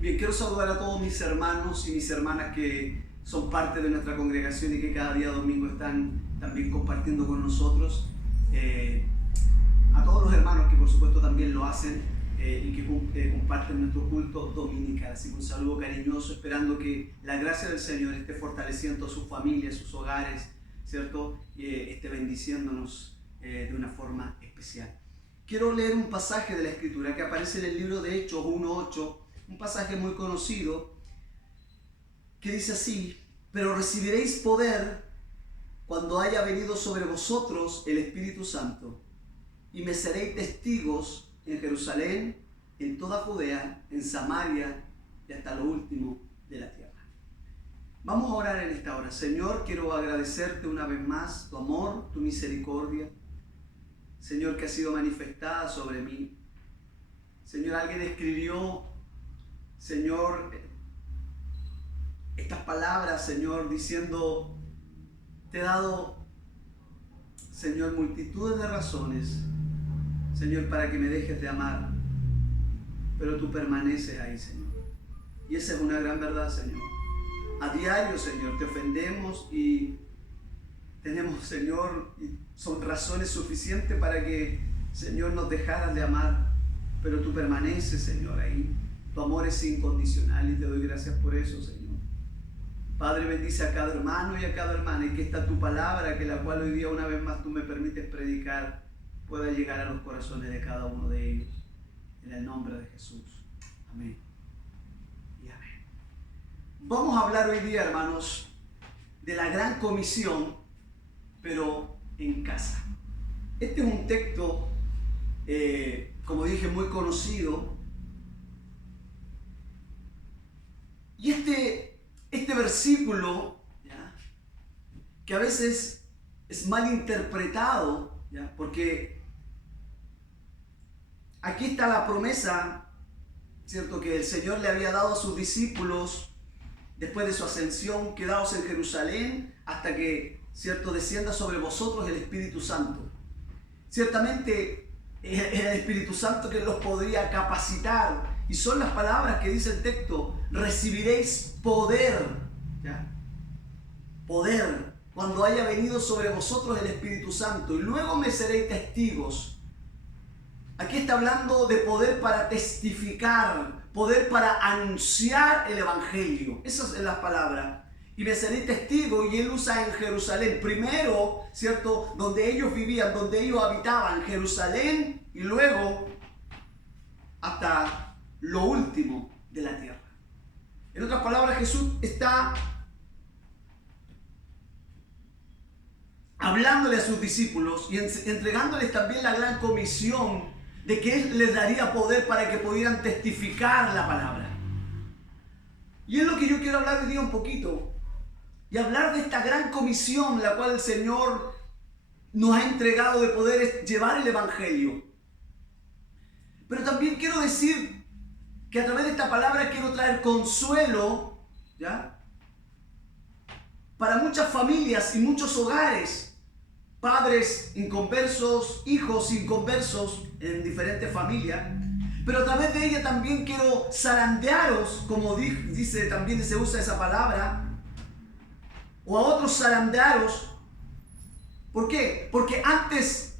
Bien, quiero saludar a todos mis hermanos y mis hermanas que son parte de nuestra congregación y que cada día domingo están también compartiendo con nosotros. A todos los hermanos que por supuesto también lo hacen y que comparten nuestro culto dominical. Así que un saludo cariñoso, esperando que la gracia del Señor esté fortaleciendo a sus familias, sus hogares, ¿cierto? Esté bendiciéndonos de una forma especial. Quiero leer un pasaje de la Escritura que aparece en el libro de Hechos 1:8, un pasaje muy conocido, que dice así: pero recibiréis poder cuando haya venido sobre vosotros el Espíritu Santo, y me seréis testigos en Jerusalén, en toda Judea, en Samaria y hasta lo último de la tierra. Vamos a orar en esta hora. Señor, quiero agradecerte una vez más tu amor, tu misericordia, Señor, que ha sido manifestada sobre mí. Señor, alguien escribió, Señor, estas palabras, Señor, diciendo: te he dado, Señor, multitudes de razones, Señor, para que me dejes de amar, pero tú permaneces ahí, Señor. Y esa es una gran verdad, Señor. A diario, Señor, te ofendemos y tenemos, Señor, y son razones suficientes para que, Señor, nos dejaras de amar, pero tú permaneces, Señor, ahí. Tu amor es incondicional y te doy gracias por eso, Señor. Padre, bendice a cada hermano y a cada hermana, y que esta tu palabra, que la cual hoy día una vez más tú me permites predicar, pueda llegar a los corazones de cada uno de ellos. En el nombre de Jesús. Amén y amén. Vamos a hablar hoy día, hermanos, de la gran comisión, pero en casa. Este es un texto, como dije, muy conocido. Y este versículo, ¿ya?, que a veces es mal interpretado, ¿ya?, porque aquí está la promesa, ¿cierto?, que el Señor le había dado a sus discípulos después de su ascensión: quedaos en Jerusalén hasta que, ¿cierto?, descienda sobre vosotros el Espíritu Santo. Ciertamente era el Espíritu Santo que los podría capacitar, y son las palabras que dice el texto: recibiréis poder, ¿ya?, poder cuando haya venido sobre vosotros el Espíritu Santo, y luego me seréis testigos. Aquí está hablando de poder para testificar, poder para anunciar el Evangelio. Esas son las palabras. Y me seréis testigo, y él usa en Jerusalén. Primero, ¿cierto?, donde ellos vivían, donde ellos habitaban, Jerusalén, y luego hasta lo último de la tierra. En otras palabras, Jesús está hablándole a sus discípulos y entregándoles también la gran comisión de que Él les daría poder para que pudieran testificar la palabra. Y es lo que yo quiero hablar hoy día un poquito, y hablar de esta gran comisión la cual el Señor nos ha entregado, de poder llevar el Evangelio. Pero también quiero decir que a través de esta palabra quiero traer consuelo, ¿ya?, para muchas familias y muchos hogares, padres inconversos, hijos inconversos en diferentes familias. Pero a través de ella también quiero zarandearos, como dice, también se usa esa palabra, o a otros zarandearos. ¿Por qué? Porque antes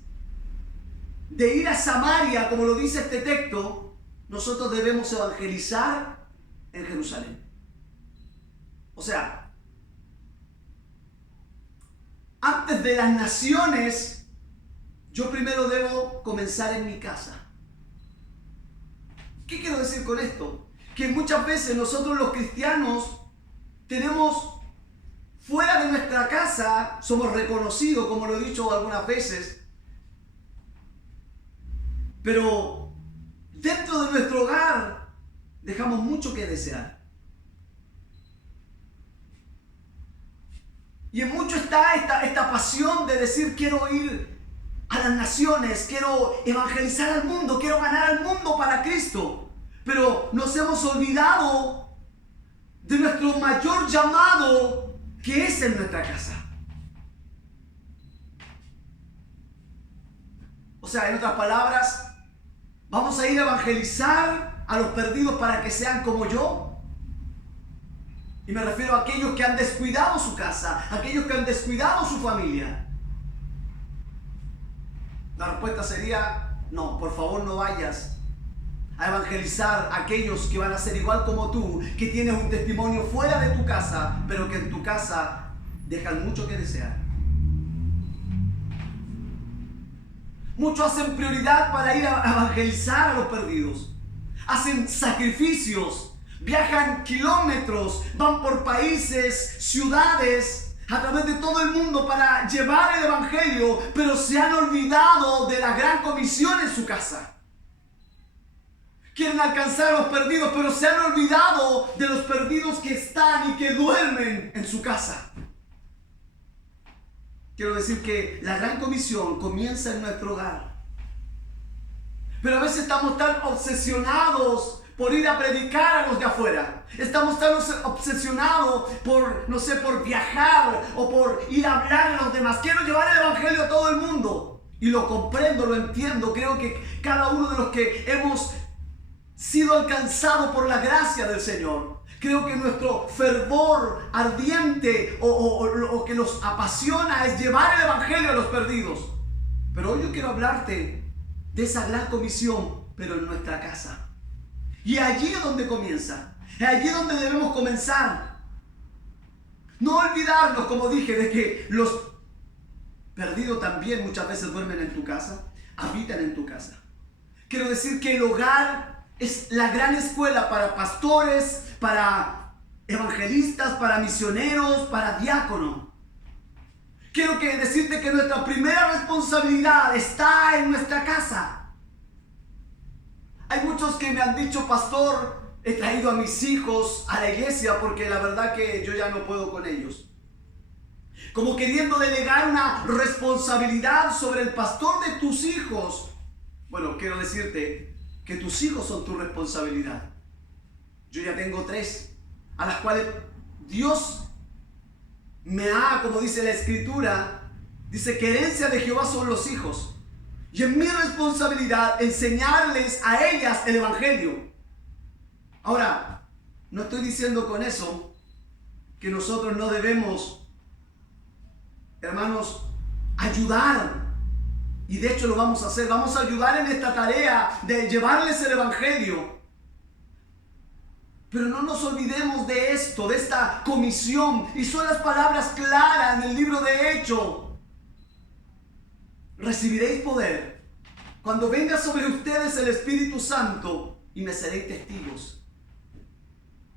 de ir a Samaria, como lo dice este texto, nosotros debemos evangelizar en Jerusalén. O sea, antes de las naciones, yo primero debo comenzar en mi casa. ¿Qué quiero decir con esto? Que muchas veces nosotros los cristianos tenemos fuera de nuestra casa, somos reconocidos, como lo he dicho algunas veces, pero dentro de nuestro hogar dejamos mucho que desear. Y en mucho está esta pasión de decir: quiero ir a las naciones, quiero evangelizar al mundo, quiero ganar al mundo para Cristo. Pero nos hemos olvidado de nuestro mayor llamado, que es en nuestra casa. O sea, en otras palabras, vamos a ir a evangelizar a los perdidos para que sean como yo? Y me refiero a aquellos que han descuidado su casa, aquellos que han descuidado su familia. La respuesta sería, no, por favor no vayas a evangelizar a aquellos que van a ser igual como tú, que tienes un testimonio fuera de tu casa, pero que en tu casa dejan mucho que desear. Muchos hacen prioridad para ir a evangelizar a los perdidos. Hacen sacrificios, viajan kilómetros, van por países, ciudades, a través de todo el mundo para llevar el evangelio, pero se han olvidado de la gran comisión en su casa. Quieren alcanzar a los perdidos, pero se han olvidado de los perdidos que están y que duermen en su casa. Quiero decir que la gran comisión comienza en nuestro hogar. Pero a veces estamos tan obsesionados por ir a predicar a los de afuera. Estamos tan obsesionados por, no sé, por viajar o por ir a hablar a los demás. Quiero llevar el evangelio a todo el mundo. Y lo comprendo, lo entiendo. Creo que cada uno de los que hemos sido alcanzados por la gracia del Señor, creo que nuestro fervor ardiente o que nos apasiona es llevar el evangelio a los perdidos. Pero hoy yo quiero hablarte de esa gran comisión, pero en nuestra casa. Y allí es donde comienza. Es allí donde debemos comenzar. No olvidarnos, como dije, de que los perdidos también muchas veces duermen en tu casa, habitan en tu casa. Quiero decir que el hogar es la gran escuela para pastores, para evangelistas, para misioneros, para diáconos. Quiero decirte que nuestra primera responsabilidad está en nuestra casa. Hay muchos que me han dicho, pastor, he traído a mis hijos a la iglesia porque la verdad que yo ya no puedo con ellos. Como queriendo delegar una responsabilidad sobre el pastor de tus hijos. Bueno, quiero decirte que tus hijos son tu responsabilidad. Yo ya tengo 3, a las cuales Dios me ha, como dice la Escritura, dice que herencia de Jehová son los hijos. Y es mi responsabilidad enseñarles a ellas el evangelio. Ahora, no estoy diciendo con eso que nosotros no debemos, hermanos, ayudar. Y de hecho lo vamos a hacer. Vamos a ayudar en esta tarea de llevarles el evangelio. Pero no nos olvidemos de esto, de esta comisión. Y son las palabras claras en el libro de Hechos. Recibiréis poder cuando venga sobre ustedes el Espíritu Santo y me seréis testigos.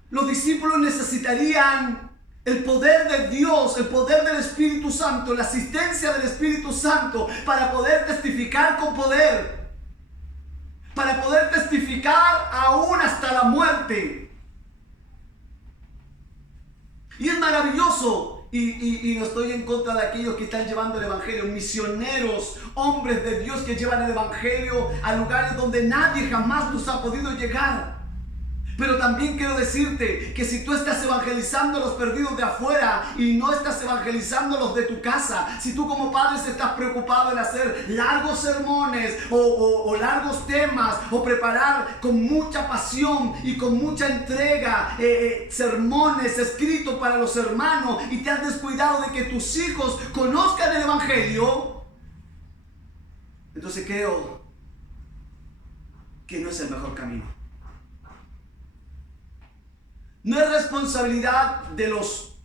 Los discípulos necesitarían el poder de Dios, el poder del Espíritu Santo, la asistencia del Espíritu Santo para poder testificar con poder, para poder testificar aún hasta la muerte. Y es maravilloso, y no estoy en contra de aquellos que están llevando el evangelio, misioneros, hombres de Dios que llevan el evangelio a lugares donde nadie jamás nos ha podido llegar. Pero también quiero decirte que si tú estás evangelizando a los perdidos de afuera y no estás evangelizando a los de tu casa, si tú como padre estás preocupado en hacer largos sermones o largos temas o preparar con mucha pasión y con mucha entrega sermones escritos para los hermanos y te has descuidado de que tus hijos conozcan el evangelio, entonces creo que no es el mejor camino. No es responsabilidad de los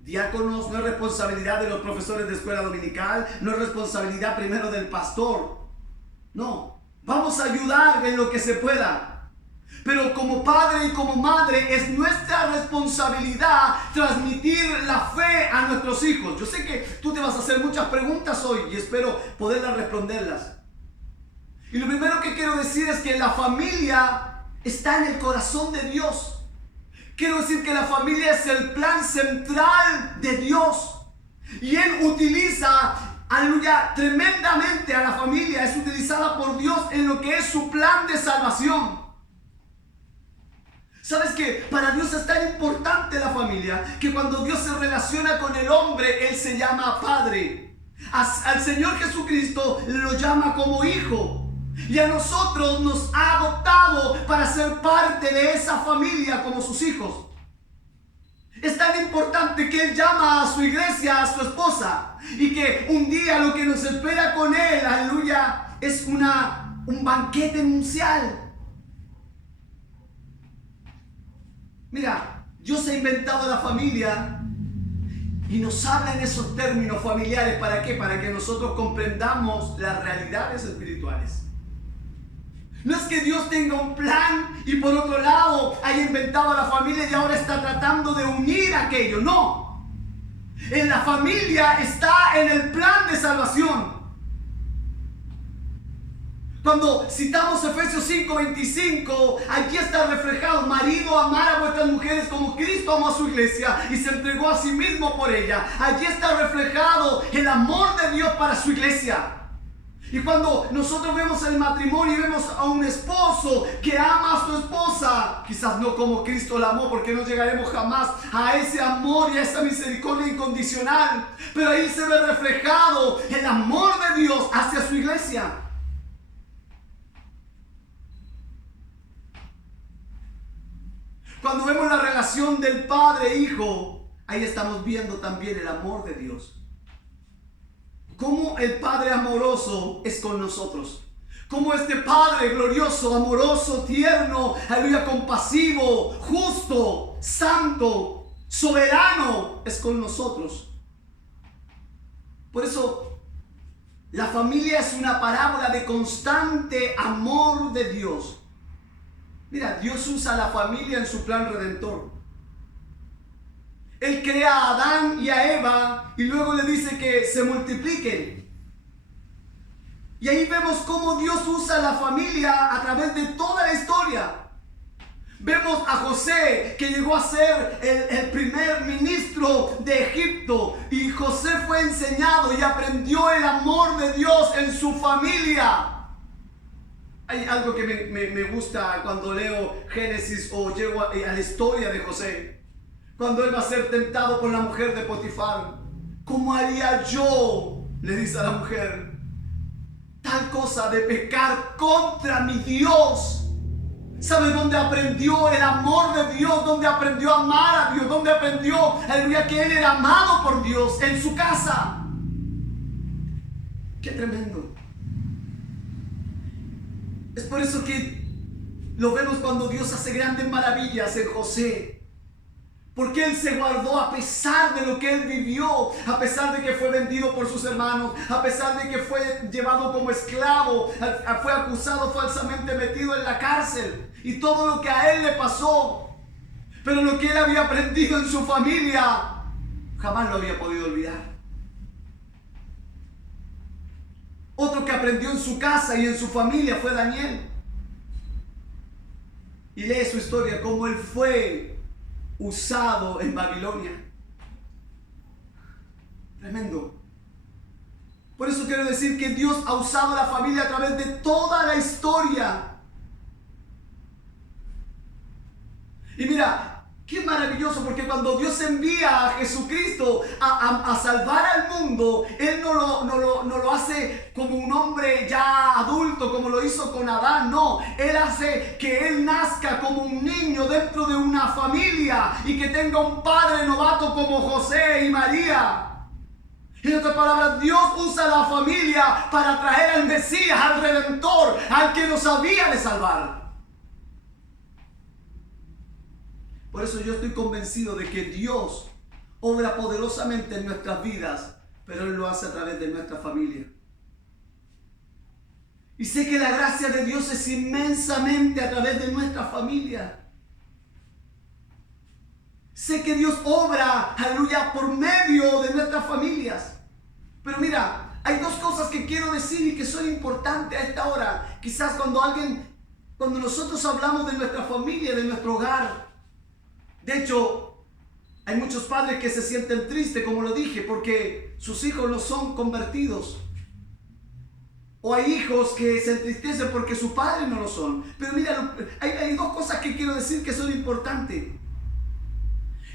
diáconos, no es responsabilidad de los profesores de escuela dominical, no es responsabilidad primero del pastor. No, vamos a ayudar en lo que se pueda. Pero como padre y como madre es nuestra responsabilidad transmitir la fe a nuestros hijos. Yo sé que tú te vas a hacer muchas preguntas hoy y espero poderlas responderlas. Y lo primero que quiero decir es que la familia está en el corazón de Dios. Quiero decir que la familia es el plan central de Dios. Y Él utiliza, aleluya, tremendamente a la familia. Es utilizada por Dios en lo que es su plan de salvación. ¿Sabes qué? Para Dios es tan importante la familia que cuando Dios se relaciona con el hombre, Él se llama Padre. Al Señor Jesucristo lo llama como hijo. Y a nosotros nos ha adoptado para ser parte de esa familia como sus hijos. Es tan importante que Él llama a su iglesia, a su esposa, y que un día lo que nos espera con Él, aleluya, es un banquete nupcial. Mira, Dios ha inventado la familia y nos habla en esos términos familiares. ¿Para qué? Para que nosotros comprendamos las realidades espirituales. No es que Dios tenga un plan y por otro lado haya inventado a la familia y ahora está tratando de unir aquello. No. En la familia está en el plan de salvación. Cuando citamos Efesios 5:25, aquí está reflejado: marido, amar a vuestras mujeres como Cristo amó a su iglesia y se entregó a sí mismo por ella. Allí está reflejado el amor de Dios para su iglesia. Y cuando nosotros vemos el matrimonio y vemos a un esposo que ama a su esposa, quizás no como Cristo la amó, porque no llegaremos jamás a ese amor y a esa misericordia incondicional, pero ahí se ve reflejado el amor de Dios hacia su iglesia. Cuando vemos la relación del padre e hijo, ahí estamos viendo también el amor de Dios. Cómo el Padre amoroso es con nosotros. Cómo este Padre glorioso, amoroso, tierno, aleluya, compasivo, justo, santo, soberano es con nosotros. Por eso, la familia es una parábola de constante amor de Dios. Mira, Dios usa la familia en su plan redentor. Él crea a Adán y a Eva y luego le dice que se multipliquen. Y ahí vemos cómo Dios usa la familia a través de toda la historia. Vemos a José, que llegó a ser el primer ministro de Egipto, y José fue enseñado y aprendió el amor de Dios en su familia. Hay algo que me gusta cuando leo Génesis o llego a la historia de José. Cuando él va a ser tentado por la mujer de Potifar. ¿Cómo haría yo?, le dice a la mujer, tal cosa de pecar contra mi Dios. ¿Sabe dónde aprendió el amor de Dios? ¿Dónde aprendió a amar a Dios? ¿Dónde aprendió, aleluya, que él era amado por Dios? En su casa. ¡Qué tremendo! Es por eso que lo vemos cuando Dios hace grandes maravillas en José. Porque él se guardó a pesar de lo que él vivió, a pesar de que fue vendido por sus hermanos, a pesar de que fue llevado como esclavo, fue acusado falsamente, metido en la cárcel y todo lo que a él le pasó. Pero lo que él había aprendido en su familia, jamás lo había podido olvidar. Otro que aprendió en su casa y en su familia fue Daniel. Y lee su historia, cómo él fue usado en Babilonia. Tremendo. Por eso quiero decir que Dios ha usado la familia a través de toda la historia. Y mira, qué maravilloso, porque cuando Dios envía a Jesucristo a salvar al mundo, Él no lo hace como un hombre ya adulto, como lo hizo con Adán. No, Él hace que Él nazca como un niño dentro de una familia y que tenga un padre novato como José y María. En otras palabras, Dios usa la familia para traer al Mesías, al Redentor, al que nos había de salvar. Por eso yo estoy convencido de que Dios obra poderosamente en nuestras vidas, pero Él lo hace a través de nuestra familia. Y sé que la gracia de Dios es inmensamente a través de nuestra familia. Sé que Dios obra, aleluya, por medio de nuestras familias. Pero mira, hay dos cosas que quiero decir y que son importantes a esta hora. Quizás cuando nosotros hablamos de nuestra familia, de nuestro hogar, de hecho, hay muchos padres que se sienten tristes, como lo dije, porque sus hijos no son convertidos. O hay hijos que se entristecen porque sus padres no lo son. Pero mira, hay dos cosas que quiero decir que son importantes.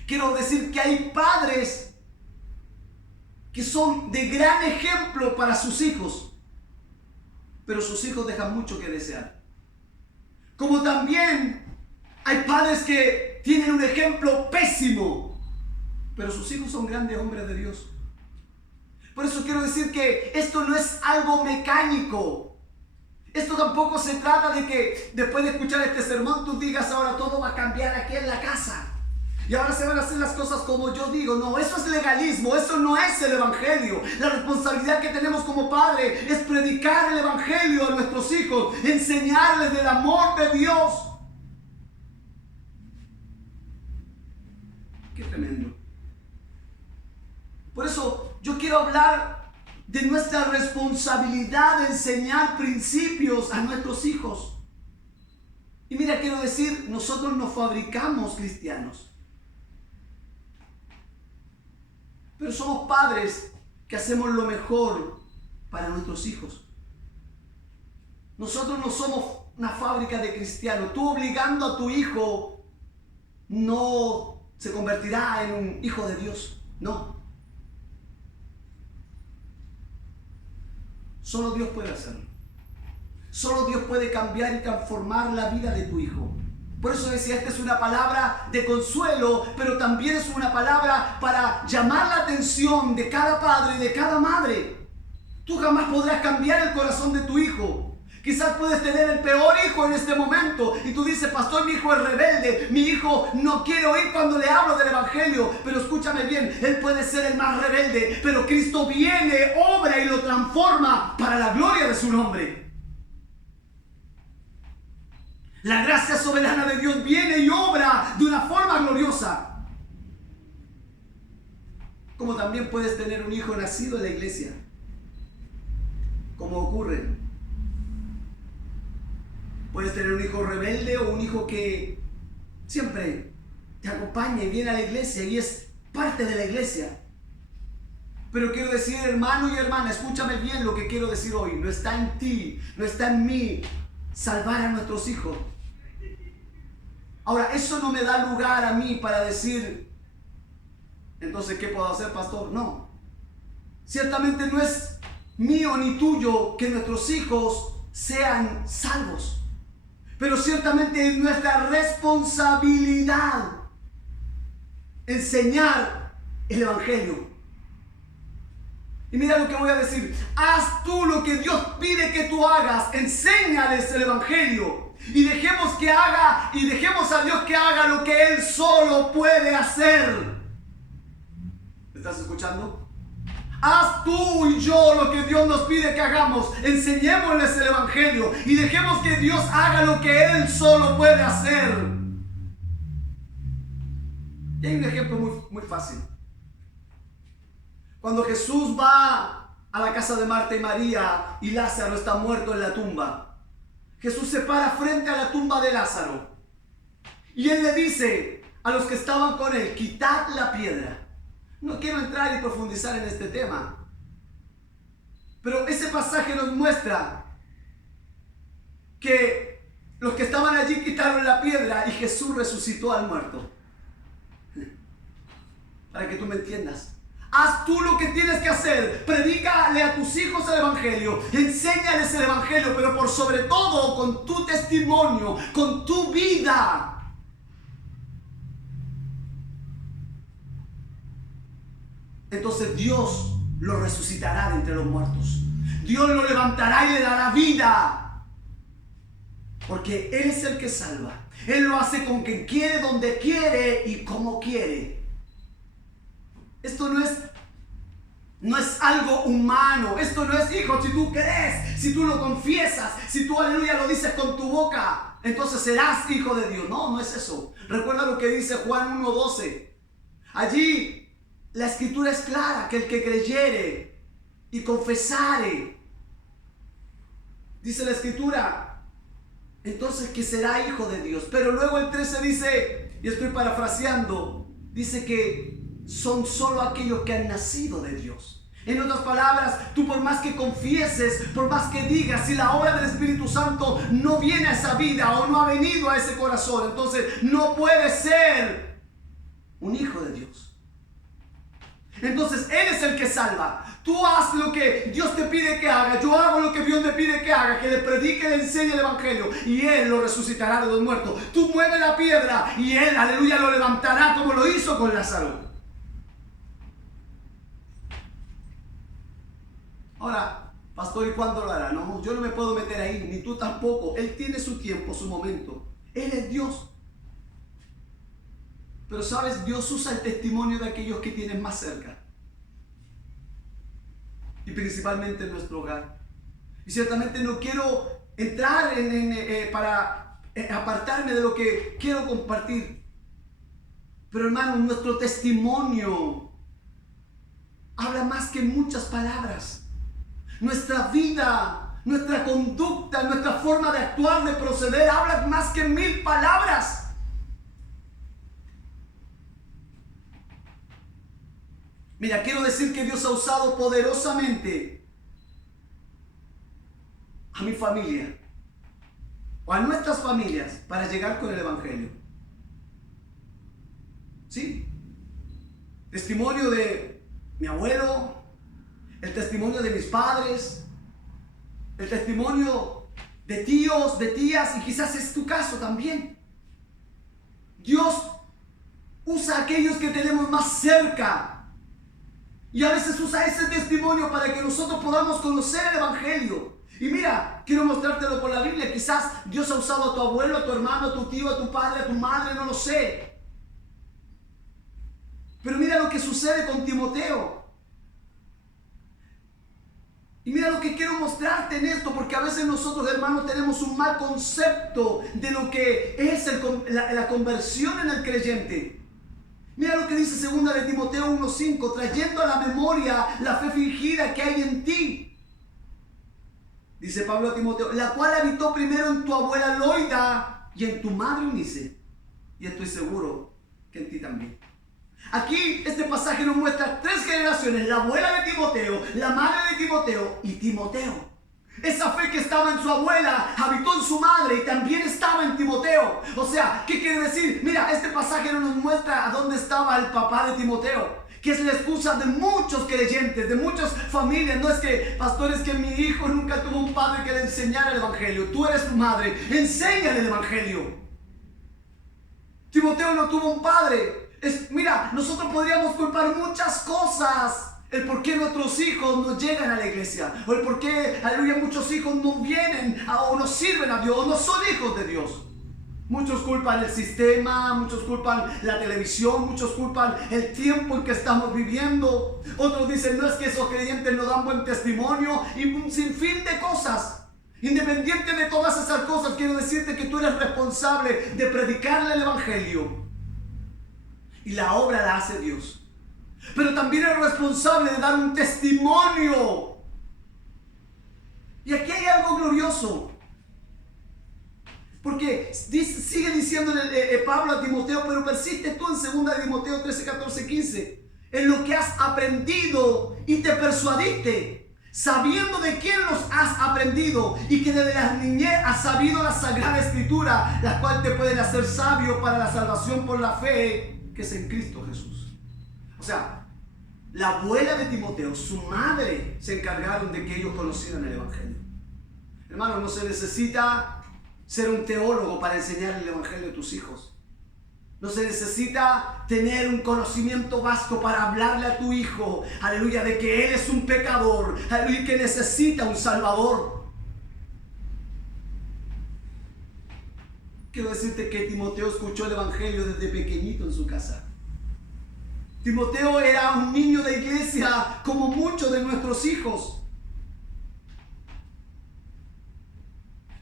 Quiero decir que hay padres que son de gran ejemplo para sus hijos. pero sus hijos dejan mucho que desear. Como también hay padres que tienen un ejemplo pésimo, pero sus hijos son grandes hombres de Dios. Por eso quiero decir que esto no es algo mecánico. Esto tampoco se trata de que después de escuchar este sermón tú digas ahora todo va a cambiar aquí en la casa. Y ahora se van a hacer las cosas como yo digo. No, eso es legalismo, eso no es el evangelio. La responsabilidad que tenemos como padre es predicar el evangelio a nuestros hijos, enseñarles del amor de Dios. Qué tremendo. Por eso yo quiero hablar de nuestra responsabilidad de enseñar principios a nuestros hijos. Y mira, quiero decir, nosotros no fabricamos cristianos. Pero somos padres que hacemos lo mejor para nuestros hijos. Nosotros no somos una fábrica de cristianos. Tú obligando a tu hijo no se convertirá en un hijo de Dios. No. Solo Dios puede hacerlo. Solo Dios puede cambiar y transformar la vida de tu hijo. Por eso decía, esta es una palabra de consuelo, pero también es una palabra para llamar la atención de cada padre y de cada madre. Tú jamás podrás cambiar el corazón de tu hijo. Quizás puedes tener el peor hijo en este momento y tú dices, pastor, mi hijo es rebelde, mi hijo no quiere oír cuando le hablo del evangelio. Pero escúchame bien, él puede ser el más rebelde, pero Cristo viene, obra y lo transforma para la gloria de su nombre. La gracia soberana de Dios viene y obra de una forma gloriosa. Como también puedes tener un hijo nacido en la iglesia, como ocurre. Puedes tener un hijo rebelde o un hijo que siempre te acompaña y viene a la iglesia y es parte de la iglesia. Pero quiero decir, hermano y hermana, escúchame bien lo que quiero decir hoy. No está en ti, no está en mí salvar a nuestros hijos. Ahora, eso no me da lugar a mí para decir, entonces, ¿qué puedo hacer, pastor? No. Ciertamente no es mío ni tuyo que nuestros hijos sean salvos. Pero ciertamente es nuestra responsabilidad enseñar el evangelio. Y mira lo que voy a decir. Haz tú lo que Dios pide que tú hagas. Enséñales el evangelio. Y dejemos a Dios que haga lo que Él solo puede hacer. ¿Me estás escuchando? Haz tú y yo lo que Dios nos pide que hagamos. Enseñémosles el evangelio. Y dejemos que Dios haga lo que Él solo puede hacer. Y hay un ejemplo muy fácil. Cuando Jesús va a la casa de Marta y María y Lázaro está muerto en la tumba, Jesús se para frente a la tumba de Lázaro y Él le dice a los que estaban con Él, quitad la piedra. No quiero entrar y profundizar en este tema, pero ese pasaje nos muestra que los que estaban allí quitaron la piedra y Jesús resucitó al muerto. Para que tú me entiendas. Haz tú lo que tienes que hacer. Predícale a tus hijos el evangelio. Enséñales el evangelio, pero por sobre todo con tu testimonio, con tu vida. Entonces Dios lo resucitará de entre los muertos. Dios lo levantará y le dará vida. Porque Él es el que salva. Él lo hace con quien quiere, donde quiere y como quiere. Esto no es algo humano. Esto no es, hijo, si tú crees, si tú lo confiesas, si tú aleluya lo dices con tu boca, entonces serás hijo de Dios. No, no es eso. Recuerda lo que dice Juan 1:12. Allí la escritura es clara, que el que creyere y confesare, dice la escritura, entonces que será hijo de Dios. Pero luego el 13 dice, y estoy parafraseando, dice que son solo aquellos que han nacido de Dios. En otras palabras, tú por más que confieses, por más que digas, si la obra del Espíritu Santo no viene a esa vida o no ha venido a ese corazón, entonces no puede ser un hijo de Dios. Entonces Él es el que salva. Tú haz lo que Dios te pide que haga. Yo hago lo que Dios me pide que haga. Que le predique, le enseñe el evangelio. Y Él lo resucitará de los muertos. Tú mueve la piedra y Él, aleluya, lo levantará como lo hizo con Lázaro. Ahora, pastor, ¿y cuándo lo hará? No, yo no me puedo meter ahí, ni tú tampoco. Él tiene su tiempo, su momento. Él es Dios. Pero sabes, Dios usa el testimonio de aquellos que tienen más cerca. Y principalmente en nuestro hogar. Y ciertamente no quiero entrar para apartarme de lo que quiero compartir. Pero hermano, nuestro testimonio habla más que muchas palabras. Nuestra vida, nuestra conducta, nuestra forma de actuar, de proceder, habla más que 1000 palabras. Mira, quiero decir que Dios ha usado poderosamente a mi familia o a nuestras familias para llegar con el evangelio. ¿Sí? Testimonio de mi abuelo, el testimonio de mis padres, el testimonio de tíos, de tías, y quizás es tu caso también. Dios usa a aquellos que tenemos más cerca. Y a veces usa ese testimonio para que nosotros podamos conocer el evangelio. Y mira, quiero mostrártelo por la Biblia. Quizás Dios ha usado a tu abuelo, a tu hermano, a tu tío, a tu padre, a tu madre, no lo sé. Pero mira lo que sucede con Timoteo. Y mira lo que quiero mostrarte en esto, porque a veces nosotros, hermanos, tenemos un mal concepto de lo que es la conversión en el creyente. Mira lo que dice 2 de Timoteo 1:5, trayendo a la memoria la fe fingida que hay en ti. Dice Pablo a Timoteo, la cual habitó primero en tu abuela Loida y en tu madre Eunice. Y estoy seguro que en ti también. Aquí este pasaje nos muestra 3 generaciones, la abuela de Timoteo, la madre de Timoteo y Timoteo. Esa fe que estaba en su abuela habitó en su madre y también estaba en Timoteo. O sea, ¿qué quiere decir? Mira, este pasaje no nos muestra a dónde estaba el papá de Timoteo, que es la excusa de muchos creyentes, de muchas familias. No es que, pastor, es que mi hijo nunca tuvo un padre que le enseñara el evangelio. Tú eres tu madre, enséñale el evangelio. Timoteo no tuvo un padre. Mira, nosotros podríamos culpar muchas cosas. El por qué nuestros hijos no llegan a la iglesia. O el por qué, aleluya, muchos hijos no vienen o no sirven a Dios o no son hijos de Dios. Muchos culpan el sistema, muchos culpan la televisión, muchos culpan el tiempo en que estamos viviendo. Otros dicen, no es que esos creyentes no dan buen testimonio y un sinfín de cosas. Independiente de todas esas cosas, quiero decirte que tú eres responsable de predicarle el evangelio. Y la obra la hace Dios. Pero también es responsable de dar un testimonio. Y aquí hay algo glorioso. Porque sigue diciendo Pablo a Timoteo, pero persiste tú en 2 de Timoteo 13, 14, 15. En lo que has aprendido y te persuadiste, sabiendo de quién los has aprendido y que desde la niñez has sabido la Sagrada Escritura, la cual te pueden hacer sabio para la salvación por la fe que es en Cristo Jesús. O sea, la abuela de Timoteo, su madre, se encargaron de que ellos conocieran el evangelio. Hermano, no se necesita ser un teólogo para enseñar el evangelio a tus hijos. No se necesita tener un conocimiento vasto para hablarle a tu hijo, aleluya, de que él es un pecador, aleluya, que necesita un salvador. Quiero decirte que Timoteo escuchó el evangelio desde pequeñito en su casa. Timoteo era un niño de iglesia como muchos de nuestros hijos.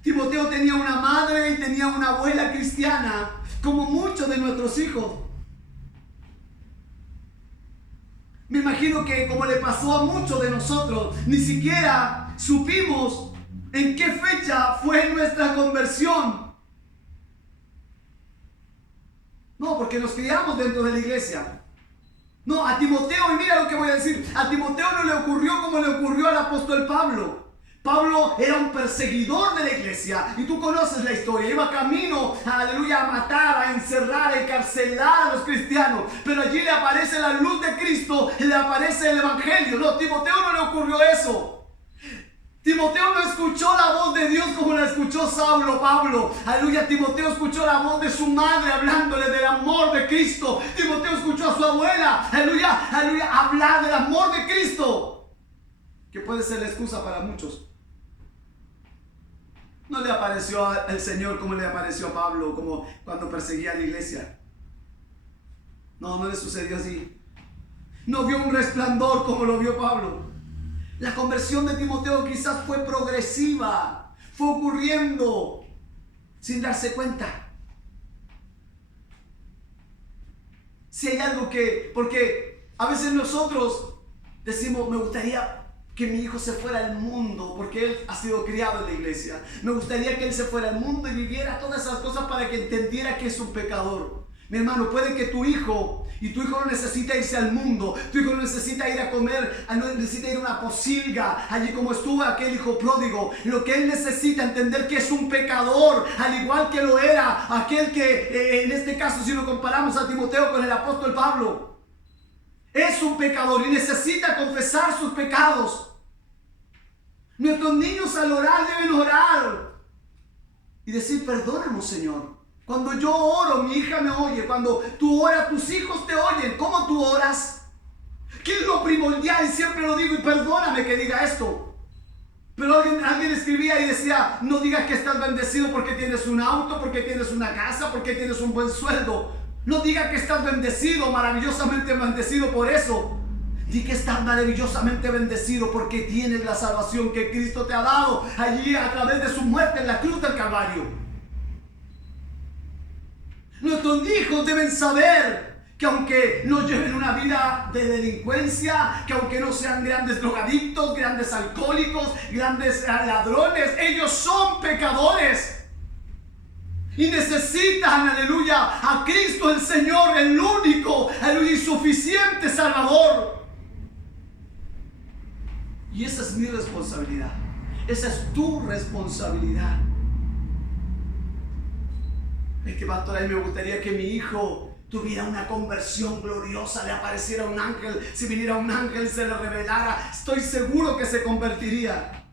Timoteo tenía una madre y tenía una abuela cristiana como muchos de nuestros hijos. Me imagino que como le pasó a muchos de nosotros, ni siquiera supimos en qué fecha fue nuestra conversión. No, porque nos criamos dentro de la iglesia. No, a Timoteo, y mira lo que voy a decir, a Timoteo no le ocurrió como le ocurrió al apóstol Pablo. Pablo era un perseguidor de la iglesia y tú conoces la historia. Iba camino, aleluya, a matar, a encerrar, a encarcelar a los cristianos. Pero allí le aparece la luz de Cristo y le aparece el evangelio. No, a Timoteo no le ocurrió eso. Timoteo no escuchó la voz de Dios como la escuchó Pablo. Aleluya, Timoteo escuchó la voz de su madre hablándole del amor de Cristo. Timoteo escuchó a su abuela, aleluya, hablar del amor de Cristo, que puede ser la excusa para muchos. No le apareció al Señor como le apareció a Pablo, como cuando perseguía a la iglesia. No le sucedió así. No vio un resplandor como lo vio Pablo. La conversión de Timoteo quizás fue progresiva, fue ocurriendo sin darse cuenta. Si hay algo porque a veces nosotros decimos, me gustaría que mi hijo se fuera al mundo porque él ha sido criado en la iglesia. Me gustaría que él se fuera al mundo y viviera todas esas cosas para que entendiera que es un pecador. Mi hermano, puede que tu hijo no necesita irse al mundo, tu hijo no necesita ir a comer, no necesita ir a una posilga, allí como estuvo aquel hijo pródigo. Lo que él necesita entender que es un pecador, al igual que lo era aquel que, en este caso, si lo comparamos a Timoteo con el apóstol Pablo, es un pecador y necesita confesar sus pecados. Nuestros niños al orar deben orar y decir, perdónanos, Señor. Cuando yo oro, mi hija me oye. Cuando tú oras, tus hijos te oyen. ¿Cómo tú oras? ¿Qué es lo primordial? Y siempre lo digo, y perdóname que diga esto. Pero alguien escribía y decía, no digas que estás bendecido porque tienes un auto, porque tienes una casa, porque tienes un buen sueldo. No digas que estás bendecido, maravillosamente bendecido por eso. Di que estás maravillosamente bendecido porque tienes la salvación que Cristo te ha dado allí a través de su muerte en la cruz del Calvario. Nuestros hijos deben saber que aunque no lleven una vida de delincuencia, que aunque no sean grandes drogadictos, grandes alcohólicos, grandes ladrones, ellos son pecadores. Y necesitan, aleluya, a Cristo el Señor, el único, aleluya, y suficiente Salvador. Y esa es mi responsabilidad. Esa es tu responsabilidad. Es que, pastor, a mí me gustaría que mi hijo tuviera una conversión gloriosa, le apareciera un ángel, si viniera un ángel se le revelara, estoy seguro que se convertiría.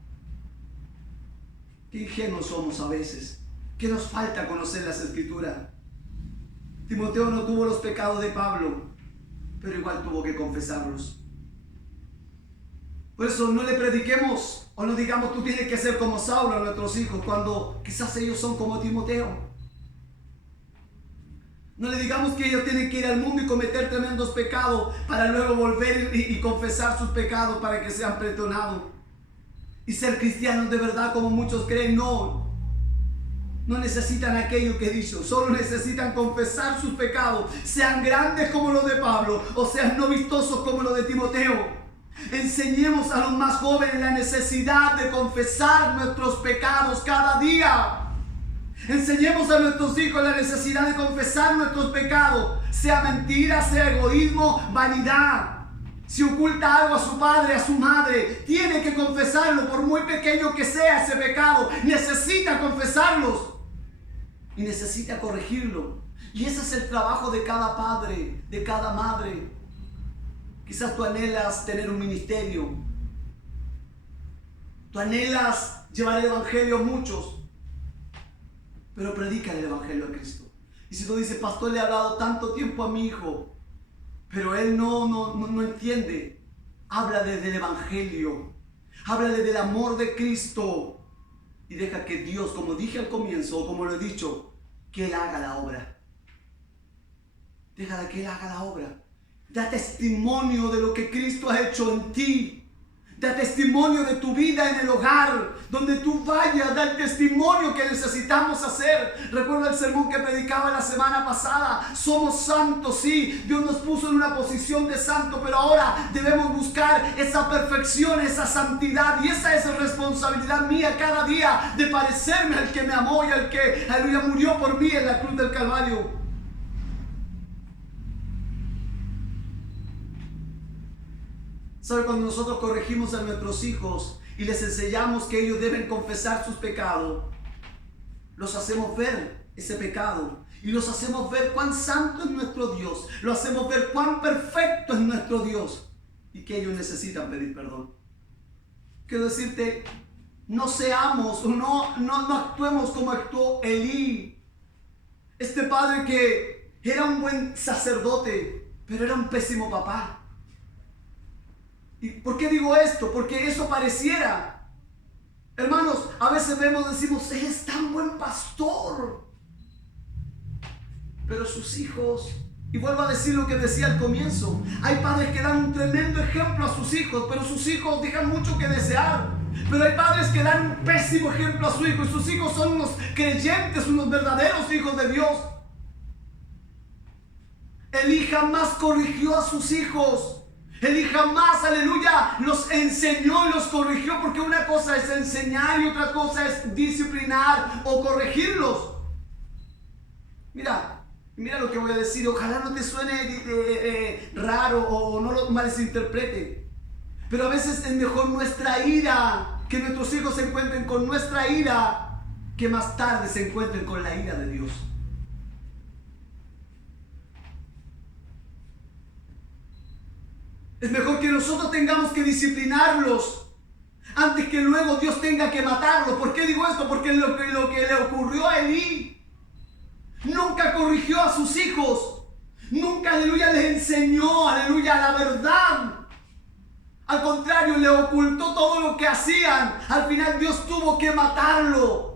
Qué ingenuos somos a veces, que nos falta conocer las Escrituras. Timoteo no tuvo los pecados de Pablo, pero igual tuvo que confesarlos. Por eso no le prediquemos o no digamos tú tienes que ser como Saulo a nuestros hijos cuando quizás ellos son como Timoteo. No le digamos que ellos tienen que ir al mundo y cometer tremendos pecados para luego volver y confesar sus pecados para que sean perdonados. Y ser cristianos de verdad como muchos creen, no necesitan aquello que he dicho, solo necesitan confesar sus pecados, sean grandes como los de Pablo o sean no vistosos como los de Timoteo. Enseñemos a los más jóvenes la necesidad de confesar nuestros pecados cada día. Enseñemos a nuestros hijos la necesidad de confesar nuestros pecados, sea mentira, sea egoísmo, vanidad. Si oculta algo a su padre, a su madre, tiene que confesarlo, por muy pequeño que sea ese pecado. Necesita confesarlos y necesita corregirlo. Y ese es el trabajo de cada padre, de cada madre. Quizás tú anhelas tener un ministerio, tú anhelas llevar el evangelio a muchos, pero predica el evangelio de Cristo. Y si tú dices, pastor, le he hablado tanto tiempo a mi hijo, pero él no entiende, háblale del evangelio, háblale del amor de Cristo y deja que Dios, como dije al comienzo, o como lo he dicho, que Él haga la obra. Déjala que Él haga la obra. Da testimonio de lo que Cristo ha hecho en ti. Da testimonio de tu vida en el hogar, donde tú vayas, da el testimonio que necesitamos hacer. Recuerda el sermón que predicaba la semana pasada. Somos santos, sí, Dios nos puso en una posición de santo, pero ahora debemos buscar esa perfección, esa santidad, y esa es responsabilidad mía cada día, de parecerme al que me amó y al que, aleluya, murió por mí en la cruz del Calvario. ¿Sabe? Cuando nosotros corregimos a nuestros hijos y les enseñamos que ellos deben confesar sus pecados, los hacemos ver ese pecado y los hacemos ver cuán santo es nuestro Dios, lo hacemos ver cuán perfecto es nuestro Dios y que ellos necesitan pedir perdón. Quiero decirte, no seamos, no actuemos como actuó Elí, este padre que era un buen sacerdote, pero era un pésimo papá. ¿Y por qué digo esto? Porque eso pareciera. Hermanos, a veces decimos, él es tan buen pastor, pero sus hijos, y vuelvo a decir lo que decía al comienzo, hay padres que dan un tremendo ejemplo a sus hijos, pero sus hijos dejan mucho que desear. Pero hay padres que dan un pésimo ejemplo a su hijo y sus hijos son unos creyentes, unos verdaderos hijos de Dios. Elí jamás corrigió a sus hijos. Elí jamás, aleluya, los enseñó y los corrigió, porque una cosa es enseñar y otra cosa es disciplinar o corregirlos. Mira lo que voy a decir, ojalá no te suene raro o no lo malinterprete, pero a veces es mejor nuestra ira, que nuestros hijos se encuentren con nuestra ira, que más tarde se encuentren con la ira de Dios. Es mejor que nosotros tengamos que disciplinarlos antes que luego Dios tenga que matarlos. ¿Por qué digo esto? Porque lo que le ocurrió a Elí, nunca corrigió a sus hijos, nunca, aleluya, les enseñó, aleluya, la verdad. Al contrario, le ocultó todo lo que hacían. Al final Dios tuvo que matarlo.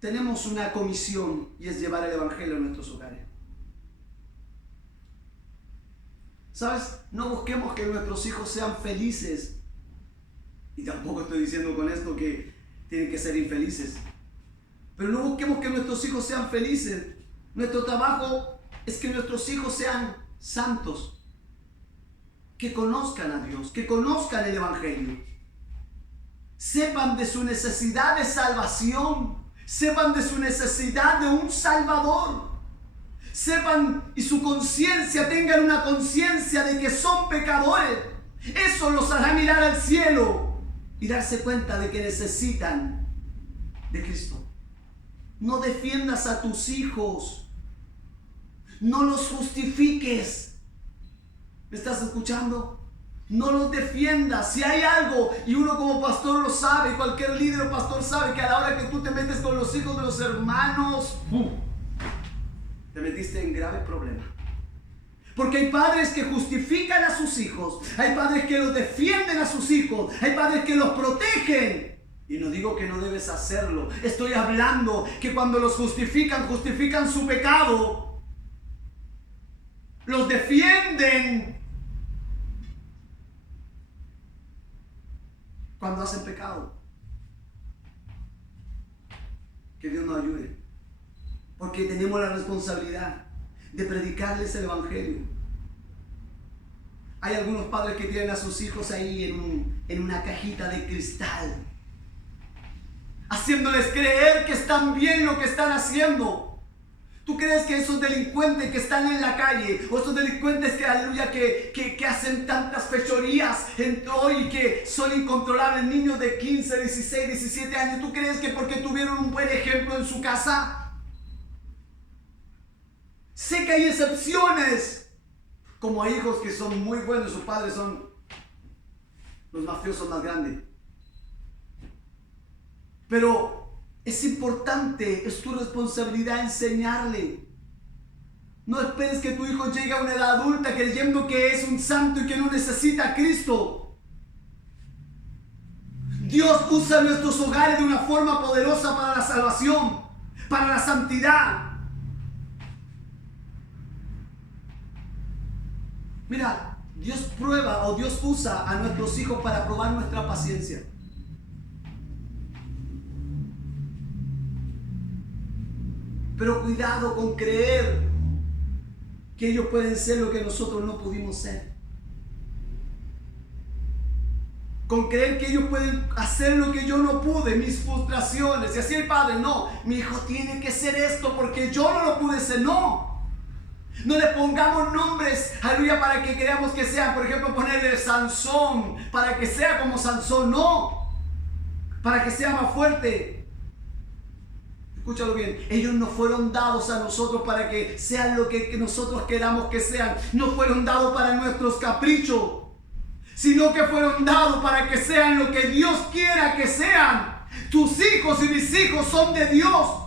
Tenemos una comisión y es llevar el evangelio a nuestros hogares. ¿Sabes? No busquemos que nuestros hijos sean felices. Y tampoco estoy diciendo con esto que tienen que ser infelices. Pero no busquemos que nuestros hijos sean felices. Nuestro trabajo es que nuestros hijos sean santos. Que conozcan a Dios, que conozcan el evangelio. Sepan de su necesidad de salvación. Sepan de su necesidad de un Salvador. Sepan y su conciencia, tengan una conciencia de que son pecadores. Eso los hará mirar al cielo y darse cuenta de que necesitan de Cristo. No defiendas a tus hijos. No los justifiques. ¿Me estás escuchando? No los defiendas. Si hay algo, y uno como pastor lo sabe, cualquier líder o pastor sabe, que a la hora que tú te metes con los hijos de los hermanos, te metiste en grave problema. Porque hay padres que justifican a sus hijos, hay padres que los defienden a sus hijos, hay padres que los protegen. Y no digo que no debes hacerlo, estoy hablando que cuando los justifican su pecado, los defienden cuando hacen pecado. Que Dios nos ayude, porque tenemos la responsabilidad de predicarles el evangelio. Hay algunos padres que tienen a sus hijos ahí en una cajita de cristal, haciéndoles creer que están bien lo que están haciendo. ¿Tú crees que esos delincuentes que están en la calle, o esos delincuentes que, aleluya, que hacen tantas fechorías hoy, que son incontrolables, niños de 15, 16, 17 años, ¿tú crees que porque tuvieron un buen ejemplo en su casa? Sé que hay excepciones, como hay hijos que son muy buenos, sus padres son los mafiosos más grandes. Pero es importante, es tu responsabilidad enseñarle. No esperes que tu hijo llegue a una edad adulta creyendo que es un santo y que no necesita a Cristo. Dios usa nuestros hogares de una forma poderosa para la salvación, para la santidad. Mira, Dios prueba o Dios usa a nuestros hijos para probar nuestra paciencia. Pero cuidado con creer que ellos pueden ser lo que nosotros no pudimos ser. Con creer que ellos pueden hacer lo que yo no pude, mis frustraciones. Y así el padre, no, mi hijo tiene que ser esto porque yo no lo pude ser, no. No le pongamos nombres, aleluya, para que creamos que sean, por ejemplo, ponerle Sansón, para que sea como Sansón, no, para que sea más fuerte. Escúchalo bien, ellos no fueron dados a nosotros para que sean lo que nosotros queramos que sean, no fueron dados para nuestros caprichos, sino que fueron dados para que sean lo que Dios quiera que sean. Tus hijos y mis hijos son de Dios.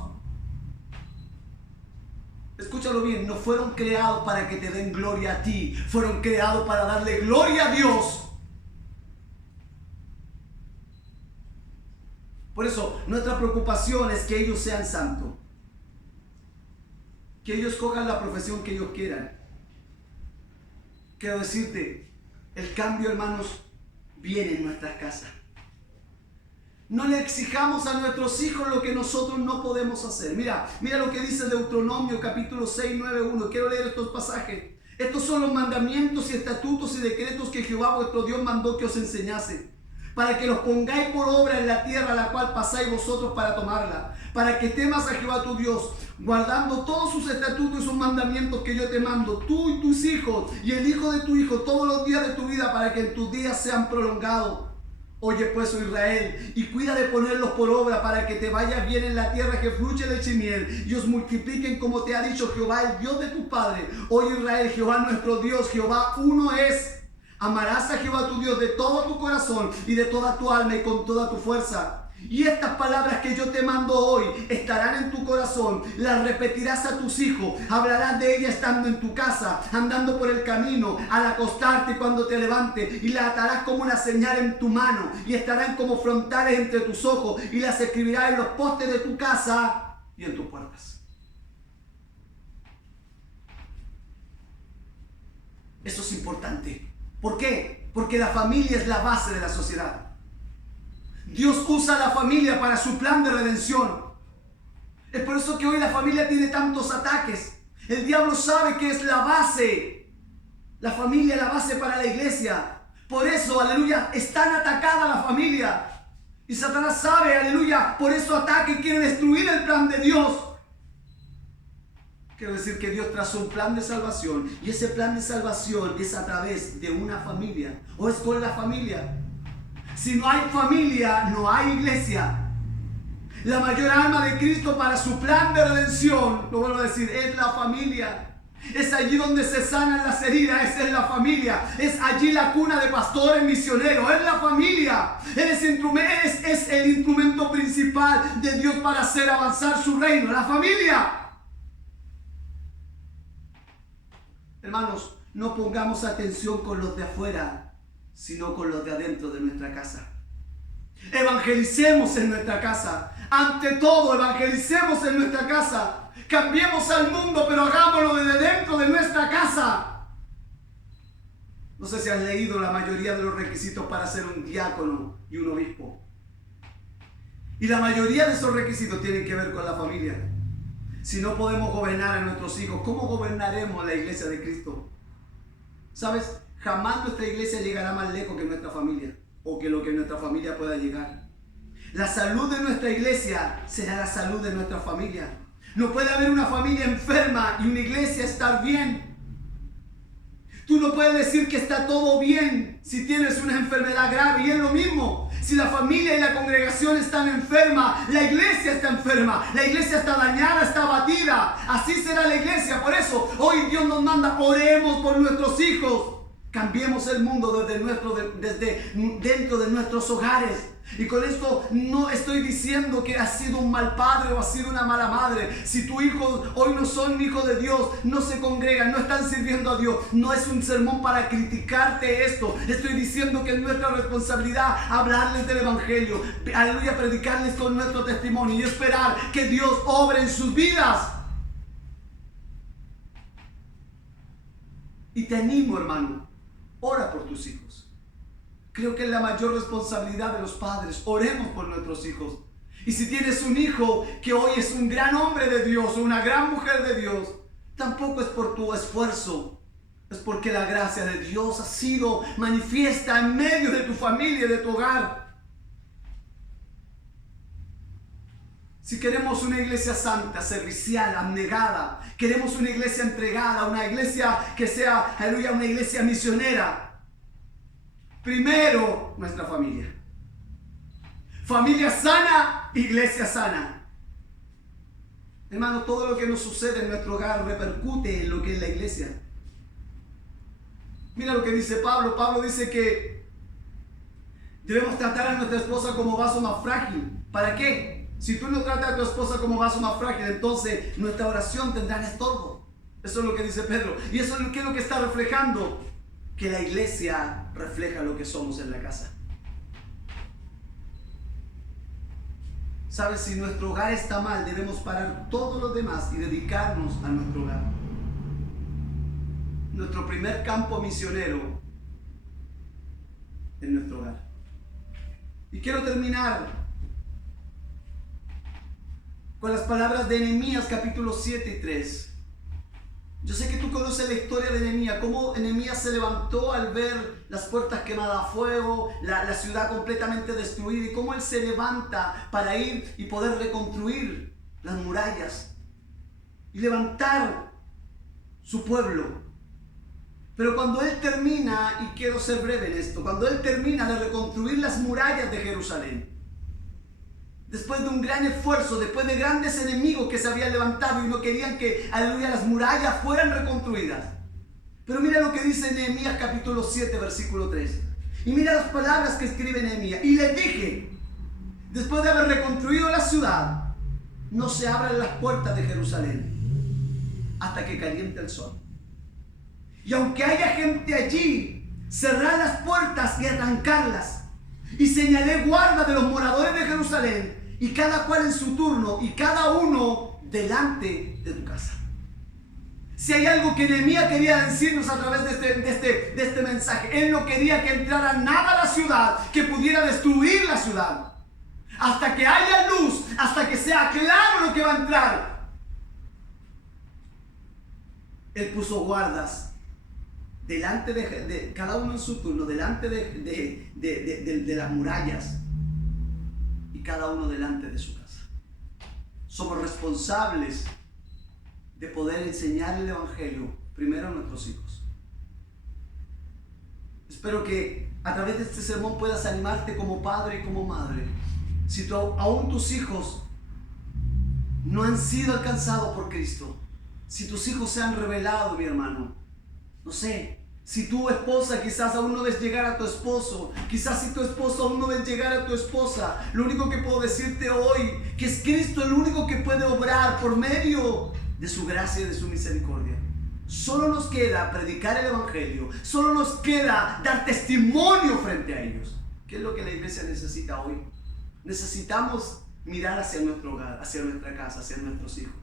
Escúchalo bien, no fueron creados para que te den gloria a ti, fueron creados para darle gloria a Dios. Por eso, nuestra preocupación es que ellos sean santos, que ellos cojan la profesión que ellos quieran. Quiero decirte, el cambio, hermanos, viene en nuestras casas. No le exijamos a nuestros hijos lo que nosotros no podemos hacer. Mira lo que dice Deuteronomio capítulo 6, 9, 1. Quiero leer estos pasajes. Estos son los mandamientos y estatutos y decretos que Jehová vuestro Dios mandó que os enseñase, para que los pongáis por obra en la tierra a la cual pasáis vosotros para tomarla, para que temas a Jehová tu Dios, guardando todos sus estatutos y sus mandamientos que yo te mando, tú y tus hijos y el hijo de tu hijo todos los días de tu vida, para que en tus días sean prolongados. Oye pues, oh Israel, y cuida de ponerlos por obra para que te vayas bien en la tierra que fluye leche y miel, y os multipliquen como te ha dicho Jehová, el Dios de tu padre. Oye Israel, Jehová nuestro Dios, Jehová uno es. Amarás a Jehová tu Dios de todo tu corazón y de toda tu alma y con toda tu fuerza. Y estas palabras que yo te mando hoy estarán en tu corazón, las repetirás a tus hijos, hablarás de ellas estando en tu casa, andando por el camino, al acostarte y cuando te levantes, y las atarás como una señal en tu mano, y estarán como frontales entre tus ojos, y las escribirás en los postes de tu casa y en tus puertas. Eso es importante. ¿Por qué? Porque la familia es la base de la sociedad. Dios usa la familia para su plan de redención. Es por eso que hoy la familia tiene tantos ataques. El diablo sabe que es la base. La familia es la base para la iglesia. Por eso, aleluya, es tan atacada la familia. Y Satanás sabe, aleluya, por eso ataca y quiere destruir el plan de Dios. Quiero decir que Dios trazó un plan de salvación. Y ese plan de salvación es a través de una familia. O es con la familia. Si no hay familia, no hay iglesia. La mayor alma de Cristo para su plan de redención, lo vuelvo a decir, es la familia. Es allí donde se sanan las heridas, esa es la familia. Es allí la cuna de pastores misioneros, es la familia. Es el instrumento principal de Dios para hacer avanzar su reino, la familia. Hermanos, no pongamos atención con los de afuera, sino con los de adentro de nuestra casa. Evangelicemos en nuestra casa. Ante todo, evangelicemos en nuestra casa. Cambiemos al mundo, pero hagámoslo desde dentro de nuestra casa. No sé si has leído la mayoría de los requisitos para ser un diácono y un obispo. Y la mayoría de esos requisitos tienen que ver con la familia. Si no podemos gobernar a nuestros hijos, ¿cómo gobernaremos la iglesia de Cristo? ¿Sabes? Jamás nuestra iglesia llegará más lejos que nuestra familia, o que lo que nuestra familia pueda llegar. La salud de nuestra iglesia será la salud de nuestra familia. No puede haber una familia enferma y una iglesia estar bien. Tú no puedes decir que está todo bien si tienes una enfermedad grave, y es lo mismo. Si la familia y la congregación están enfermas, la iglesia está enferma, la iglesia está dañada, está abatida. Así será la iglesia. Por eso hoy Dios nos manda, oremos por nuestros hijos. Cambiemos el mundo desde dentro de nuestros hogares. Y con esto no estoy diciendo que has sido un mal padre o has sido una mala madre. Si tus hijos hoy no son hijos de Dios, no se congregan, no están sirviendo a Dios, no es un sermón para criticarte esto. Estoy diciendo que es nuestra responsabilidad hablarles del evangelio, aleluya, predicarles con nuestro testimonio y esperar que Dios obre en sus vidas. Y te animo, hermano, ora por tus hijos. Creo que es la mayor responsabilidad de los padres. Oremos por nuestros hijos. Y si tienes un hijo que hoy es un gran hombre de Dios o una gran mujer de Dios, tampoco es por tu esfuerzo. Es porque la gracia de Dios ha sido manifiesta en medio de tu familia y de tu hogar. Si queremos una iglesia santa, servicial, abnegada, queremos una iglesia entregada, una iglesia que sea, aleluya, una iglesia misionera, primero nuestra familia. Familia sana, iglesia sana. Hermano, todo lo que nos sucede en nuestro hogar repercute en lo que es la iglesia. Mira lo que dice Pablo. Pablo dice que debemos tratar a nuestra esposa como vaso más frágil. ¿Para qué? Si tú no tratas a tu esposa como vaso más frágil, entonces nuestra oración tendrá estorbo. Eso es lo que dice Pedro. Y eso es lo que está reflejando. Que la iglesia refleja lo que somos en la casa. ¿Sabes? Si nuestro hogar está mal, debemos parar todo lo demás y dedicarnos a nuestro hogar. Nuestro primer campo misionero en nuestro hogar. Y quiero terminar con las palabras de Nehemías capítulo 7 y 3. Yo sé que tú conoces la historia de Nehemías, cómo Nehemías se levantó al ver las puertas quemadas a fuego, la ciudad completamente destruida, y cómo él se levanta para ir y poder reconstruir las murallas y levantar su pueblo. Pero cuando él termina, y quiero ser breve en esto, cuando él termina de reconstruir las murallas de Jerusalén, después de un gran esfuerzo, después de grandes enemigos que se habían levantado y no querían que, aleluya, las murallas fueran reconstruidas. Pero mira lo que dice Nehemías capítulo 7, versículo 3. Y mira las palabras que escribe Nehemías. Y les dije, después de haber reconstruido la ciudad, no se abran las puertas de Jerusalén hasta que caliente el sol. Y aunque haya gente allí, cerrad las puertas y arrancarlas. Y señalé guarda de los moradores de Jerusalén, y cada cual en su turno, y cada uno delante de tu casa. Si hay algo que Nehemías quería decirnos a través de este mensaje, él no quería que entrara nada a la ciudad que pudiera destruir la ciudad. Hasta que haya luz, hasta que sea claro lo que va a entrar. Él puso guardas delante de cada uno en su turno, delante de las murallas, y cada uno delante de su casa. Somos responsables de poder enseñar el Evangelio primero a nuestros hijos. Espero que a través de este sermón puedas animarte como padre y como madre. Si aún tus hijos no han sido alcanzados por Cristo, si tus hijos se han rebelado, mi hermano, no sé, si tu esposa quizás aún no ves llegar a tu esposo, quizás si tu esposo aún no ves llegar a tu esposa, lo único que puedo decirte hoy, que es Cristo el único que puede obrar por medio de su gracia y de su misericordia. Solo nos queda predicar el Evangelio, solo nos queda dar testimonio frente a ellos. ¿Qué es lo que la iglesia necesita hoy? Necesitamos mirar hacia nuestro hogar, hacia nuestra casa, hacia nuestros hijos.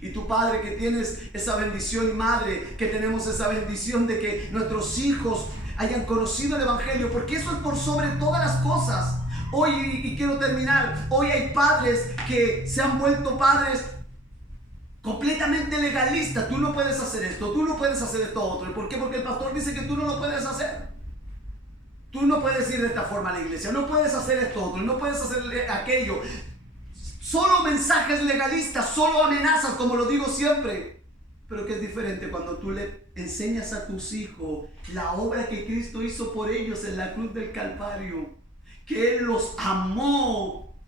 Y tu padre que tienes esa bendición, y madre que tenemos esa bendición de que nuestros hijos hayan conocido el Evangelio, porque eso es por sobre todas las cosas. Hoy, y quiero terminar, hoy hay padres que se han vuelto padres completamente legalistas. Tú no puedes hacer esto, tú no puedes hacer esto otro. ¿Por qué? Porque el pastor dice que tú no lo puedes hacer. Tú no puedes ir de esta forma a la iglesia, no puedes hacer esto otro, no puedes hacer aquello. Solo mensajes legalistas, solo amenazas, como lo digo siempre. Pero que es diferente cuando tú le enseñas a tus hijos la obra que Cristo hizo por ellos en la cruz del Calvario, que Él los amó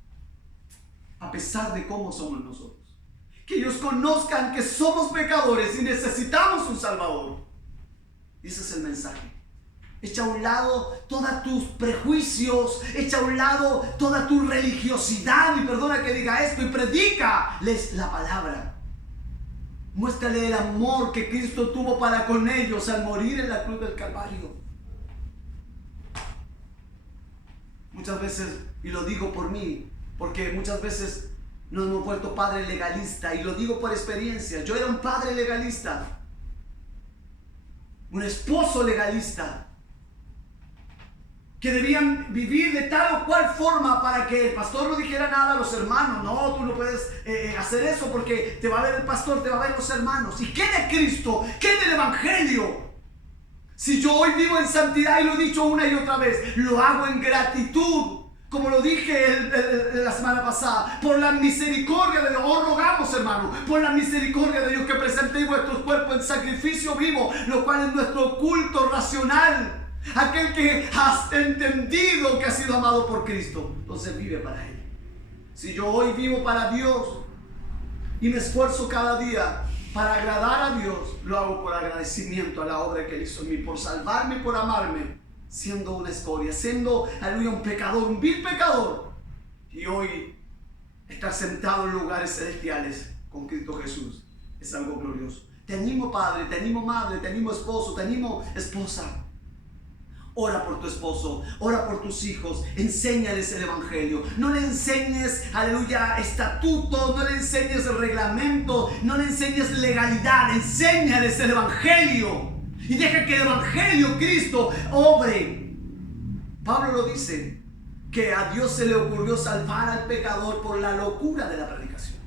a pesar de cómo somos nosotros, que ellos conozcan que somos pecadores y necesitamos un Salvador. Y ese es el mensaje. Echa a un lado todos tus prejuicios, echa a un lado toda tu religiosidad, y perdona que diga esto, y predícales la palabra. Muéstrale el amor que Cristo tuvo para con ellos al morir en la cruz del Calvario. Muchas veces, y lo digo por mí, porque muchas veces nos hemos vuelto padres legalistas, y lo digo por experiencia. Yo era un padre legalista, un esposo legalista, que debían vivir de tal o cual forma para que el pastor no dijera nada a los hermanos. No, tú no puedes hacer eso porque te va a ver el pastor, te va a ver los hermanos. ¿Y qué de Cristo? ¿Qué del Evangelio? Si yo hoy vivo en santidad, y lo he dicho una y otra vez, lo hago en gratitud, Como lo dije la semana pasada, por la misericordia de Dios, os rogamos, hermano, por la misericordia de Dios, que presentéis vuestros cuerpos en sacrificio vivo, lo cual es nuestro culto racional. Aquel que has entendido que ha sido amado por Cristo, entonces vive para Él. Si yo hoy vivo para Dios y me esfuerzo cada día para agradar a Dios, lo hago por agradecimiento a la obra que Él hizo en mí, por salvarme, por amarme, siendo una escoria, siendo, aleluya, un pecador, un vil pecador, y hoy estar sentado en lugares celestiales con Cristo Jesús es algo glorioso. Te animo, padre, te animo, madre, te animo, esposo, te animo, esposa. Ora por tu esposo, ora por tus hijos, enséñales el evangelio. No le enseñes, aleluya, estatuto, no le enseñes reglamento, no le enseñes legalidad, enséñales el evangelio. Y deja que el evangelio, Cristo, obre. Pablo lo dice, que a Dios se le ocurrió salvar al pecador por la locura de la predicación.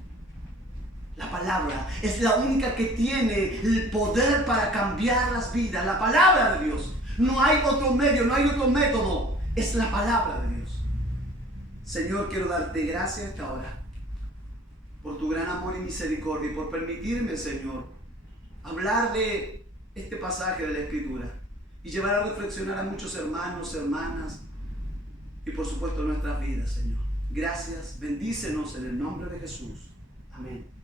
La palabra es la única que tiene el poder para cambiar las vidas. La palabra de Dios. No hay otro medio, no hay otro método. Es la palabra de Dios. Señor, quiero darte gracias a esta hora por tu gran amor y misericordia y por permitirme, Señor, hablar de este pasaje de la Escritura y llevar a reflexionar a muchos hermanos, hermanas y por supuesto nuestras vidas, Señor. Gracias, bendícenos en el nombre de Jesús. Amén.